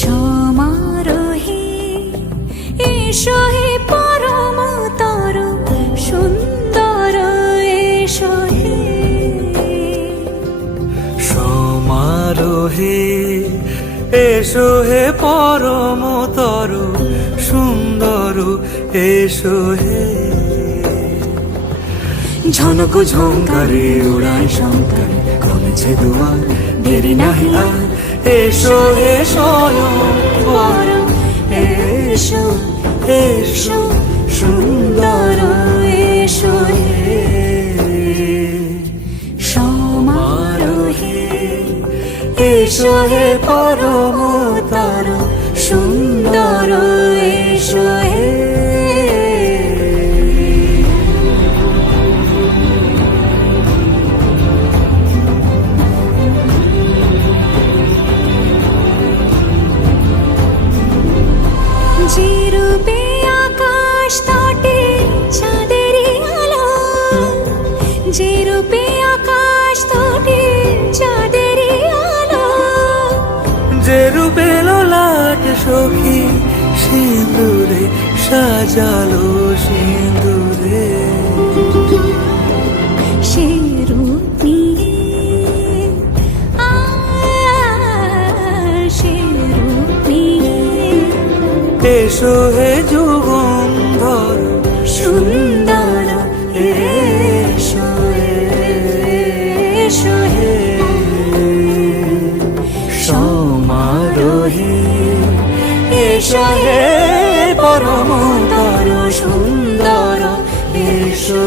সমারোহে এসো হে পরমতর সুন্দর এসো হে। সমারোহে এসো হে পরমতর সুন্দর এসো হে। ঝনক ঝঙ্কারে উড়ায় শঙ্কার কমেছে দুয়ার, দেরি নাহি আর এসো হে স্বয়ংবর। এসো এসো সুন্দর এসো হে। সমারোহে এসো হে পরমতর সুন্দর এসো হে। যে রূপে আকাশ তটে চাঁদেরই আলো, যে রূপে আকাশ তটে চাঁদেরই আলো, যে রূপে ললাট সখী সিঁদুরে সাজালো সিঁদুরে। সে রূপ নিয়ে সে রূপ নিয়ে এসো হে যুগন্ধর সুন্দর এসো এসো হে। সমারোহে এসো হে পরমতর সুন্দর এসো